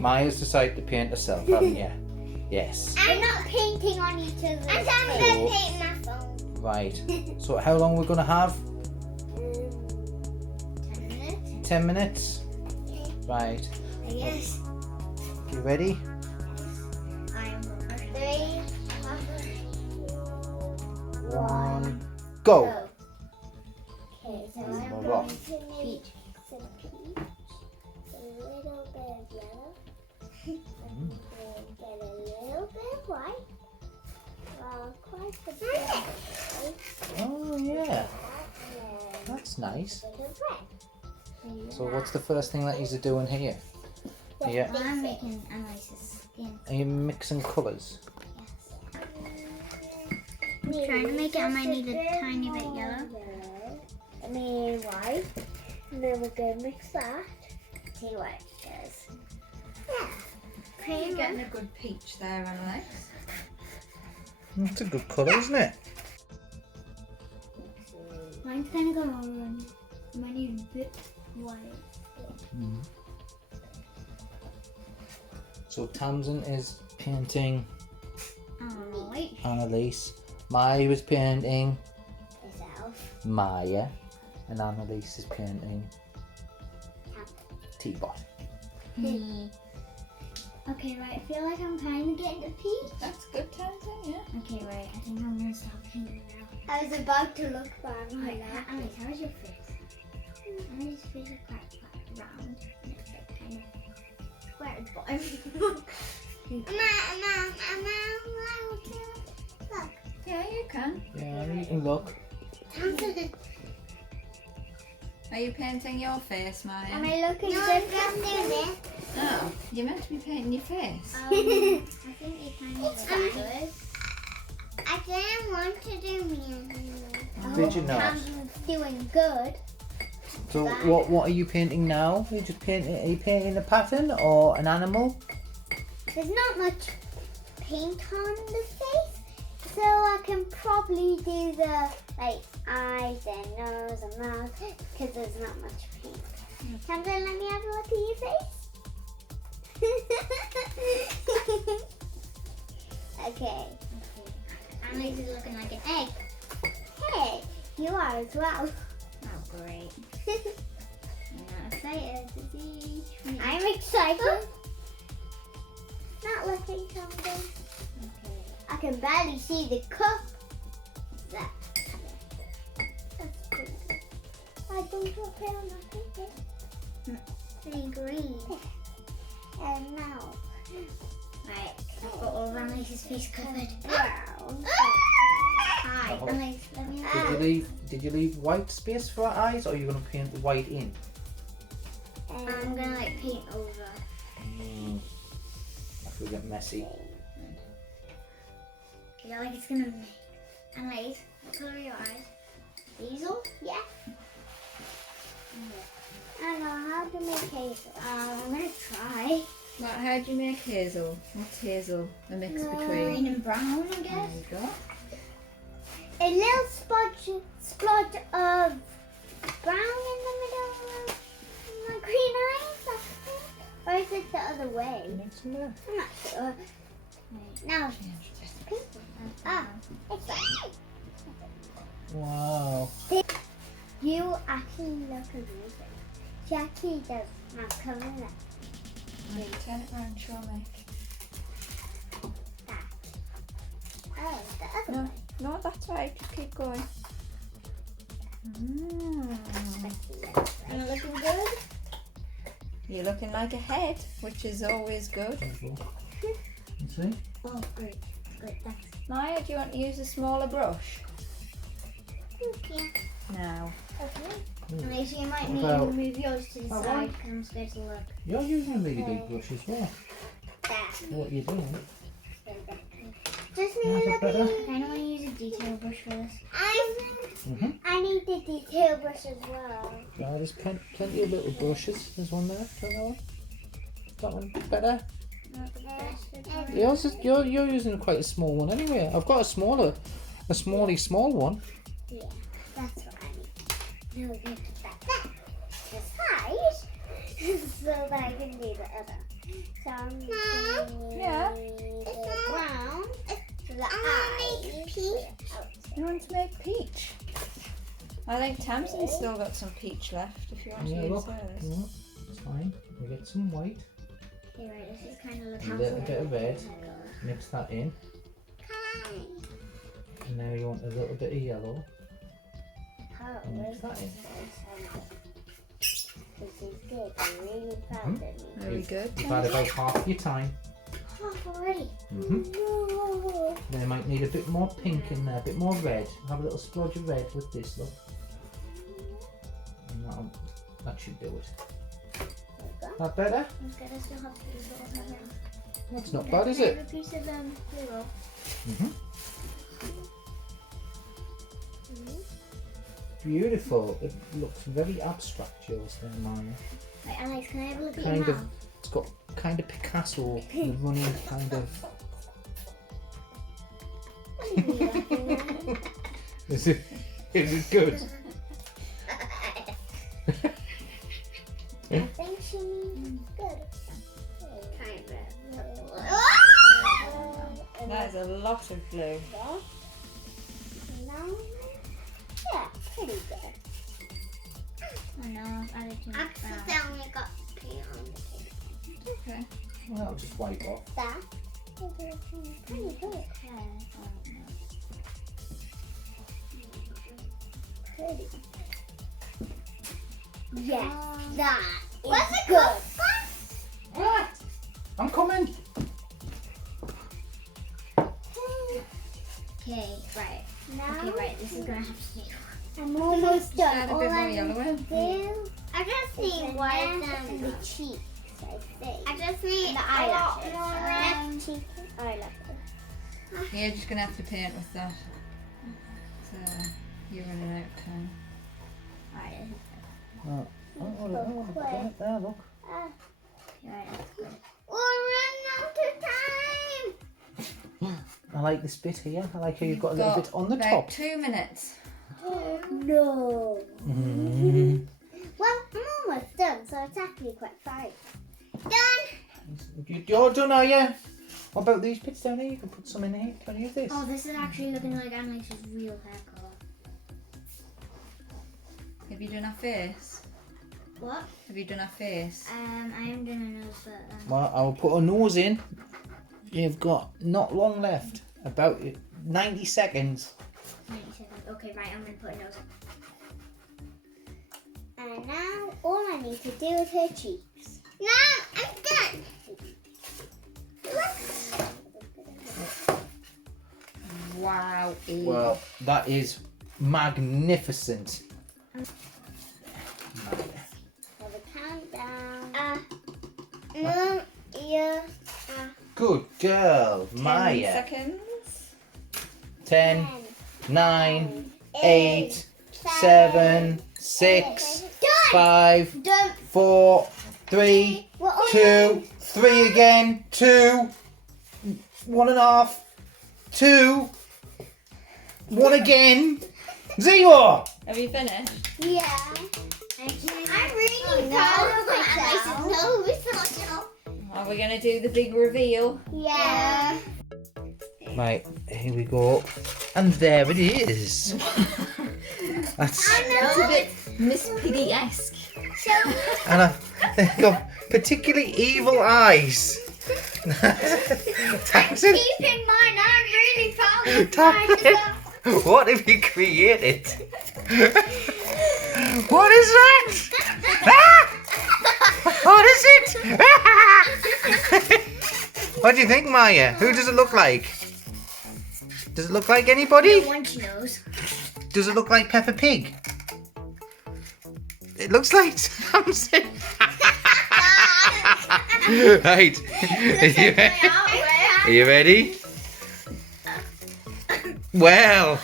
Maya's decided to paint herself, haven't you? Yes. I'm not painting on each other. I'm going to paint my phone. Right. So how long are we going to have? 10 minutes. 10 minutes? Right. Yes. You ready? I'm ready. 3, 1, go. Okay, so Move I'm on. going to make some peach. A little bit of yellow. I'm going to get a little bit of white. Well, quite a bit of white. Oh yeah, And that's nice. a bit of red. So what's the first thing that you're doing here? Yeah. I'm making Annalise's skin. Are you mixing colours? Yes. I'm trying to make it. I might need a tiny bit yellow. I mean white. And then we're going to mix that. See what it does. Yeah. You're getting a good peach there, Annalise. That's a good colour, isn't it? Mine's kind of gone orange. Mine is a bit white. So Tamsin is painting White. Annalise. Maya was painting Myself. Maya. And Annalise is painting Teapot. Okay, right. I feel like I'm kind of getting the peach. That's good, Tamsin, yeah. Okay, right. I think I'm gonna stop painting now. I was about to look for my Annalise, how is your face? Annalise's face is quite round. And it's like kind of square at the bottom. Look. Yeah, you can. Yeah, you can look. Are you painting your face, Maya? Am I looking good from there? No, you're meant to be painting your face. I think you kind of backwards. I didn't want to do me. Did you not? Tamsin's doing good. So what are you painting now? Are you painting a pattern or an animal? There's not much paint on the face, so I can probably do the like eyes and nose and mouth because there's not much paint. Tamsin, let me have a look at your face. Okay. Annalise is looking like an egg. Hey, you are as well. Oh, great. I'm excited to see. I'm excited. Not looking something. Okay. I can barely see the cup. That's good. I don't want to on my paper. Any green. And now. Right, I've got all of Annalise's face covered. Brown. Hi, Annalise, let me have Did you leave white space for our eyes, or are you going to paint the white in? I'm gonna like paint over. That will get messy. Yeah, like it's gonna. Annalise, what colour are your eyes? Hazel? Yeah. I don't know how to make hazel. I'm gonna try. What, how do you make hazel? What's hazel? A mix between? Green and brown, I guess. There you go. A little splodge of brown in the middle of my green eyes. Or is it the other way? Mix in there. I'm not sure. Now, it's right. Wow. You actually look amazing. She actually does. Now come in there. Right, turn it around, show me. That. Oh, the other way. No, that's right. Just keep going. Am I looking good? You're looking like a head, which is always good. You see? Oh, great. Good, thanks. Maya, do you want to use a smaller brush? Yeah. No. Okay. Unless you might What need about- to move yours to the Oh, side right. because I'm scared to look. You're using a really big brush as well. That. What are you doing? Just Yeah, need is a that little better? bit. I kind of want to use a detail brush for this. I need the detail brush as well. Yeah, there's plenty of little brushes. There's one there. Try that one. That one better. Not the best. Yours is, you're using quite a small one anyway. I've got a small one. Yeah, that's what I need. No, we can put that there. The side, so that I can do the other. Yeah. It's brown. The eyes. You want to make peach? I think Tamsin's still got some peach left if you want to use Look. hers. No, it's fine. We get some white. Okay, right, this is kind of A looking little bit of red. Mix that in. And now you want a little bit of yellow. Mix that in. This is good. I'm really proud of you. Very good. You've had about half your time. Half already. No. Then I might need a bit more pink in there, a bit more red. Have a little splodge of red with this, look. And that should do it. That better? I'm scared I still have to use little headbands. That's not bad, is it? A piece of zero. Beautiful. It looks very abstract, yours there, Maya. Right, Alex, can I have a look at Kind your of, mouth? it's got kind of Picasso running kind of. Is it good? I think she means good. Kind of. That is a lot of blue. Yeah, pretty good. Oh no, I've added too much brown. Accidentally got paint on the table. Okay. Well, I'll just wipe off. That is pretty good. Pretty. Yes, that is good. What? I'm coming. Okay, right. Now, okay, right. This is gonna have to do. I'm Just almost done. add a All bit more I yellow need in. to do. I just need white and the cheeks. I just need the eyelashes. Left cheek eyelashes. You're just gonna have to paint with that. So you're running out of time. Alright. Look at there, look. We're running out of time. I like this bit here. I like how you've got a little Got bit on the about top. 2 minutes. No. Well, I'm almost done, so it's actually quite fine. Done. You're done, are you? What about these bits down here? You can put some in here. Can you use this? Oh, this is actually looking like Annalex's real hair color. Have you done our face? What? Have you done our face? I am doing a nose, but Well, I'll put a nose in. You've got not long left. About 90 seconds. 90 seconds. Okay, right, I'm gonna put a nose in. And now all I need to do is her cheeks. No, I'm done. Wow. Well, that is magnificent. For the countdown. No, yeah. Good girl, 10 Maya. seconds. 10, 9, 8, 7, 6, 5, Done. 4, 3, 2, 3 again, 2, 1.5, 2, 1 again, 0. Have you finished? Yeah. I'm really proud of myself. Are we going to do the big reveal? Yeah. Right, here we go. And there it is. That's, It's a bit Miss Piggy-esque. and they've got particularly evil eyes. Tamsin, Keep in mind, I'm really proud of Tamsin, myself. what have you created? What is that? Ah! What is it? What do you think, Maya? Who does it look like? Does it look like anybody? Once she knows. Does it look like Peppa Pig? It looks like Tamsin. Right. Are you ready? Well,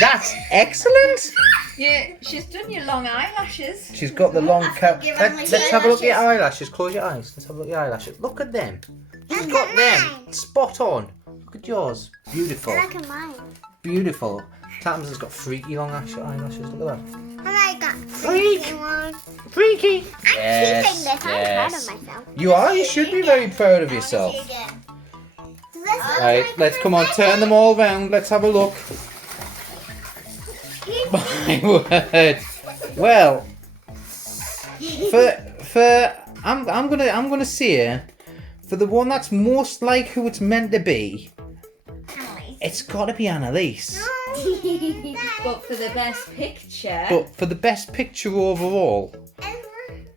that's excellent. Yeah, she's done your long eyelashes. She's got the long cap. give Let's Emily have a look at your eyelashes. eyelashes. Close your eyes. Let's have a look at your eyelashes. Look at them. She's got them. Spot on. Look at yours. Beautiful. I like mine. Beautiful. Tamsin's got freaky long eyelashes. Look at that. And I got Freak. Freaky. I'm keeping this. I'm proud of myself. You are. You should be very proud of yourself. Right, let's come on. Turn them all round. Let's have a look. My word. Well, I'm gonna say for the one that's most like who it's meant to be, it's got to be Annalise. But for the best picture. But for the best picture overall,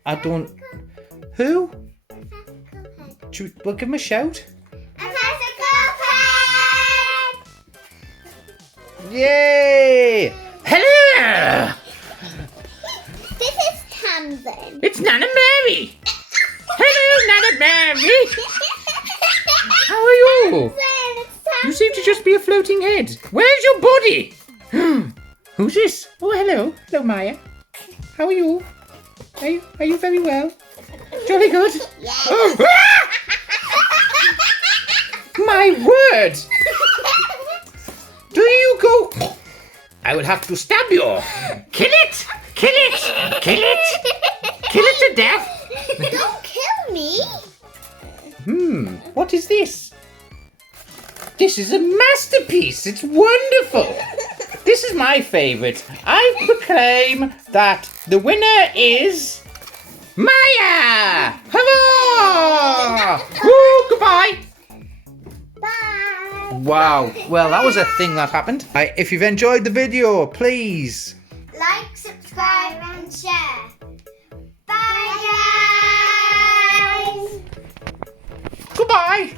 I don't. Who? We'll give him a shout. Yay! Hello! This is Tamsin. It's Nana Mary! Hello, Nana Mary! How are you? You seem to just be a floating head. Where's your body? Who's this? Oh, hello. Hello, Maya. How are you? Are you very well? Jolly good? Yes. Oh. My word! Do you go? I will have to stab you. Kill it! Kill it! Kill it! Kill it to death! Don't kill me. What is this? This is a masterpiece. It's wonderful. This is my favourite. I proclaim that the winner is Maya! Hurrah! Woo, goodbye! Bye. Wow. Well, that was a thing that happened. Right, if you've enjoyed the video, please Like, subscribe, and share. Bye, guys. goodbye.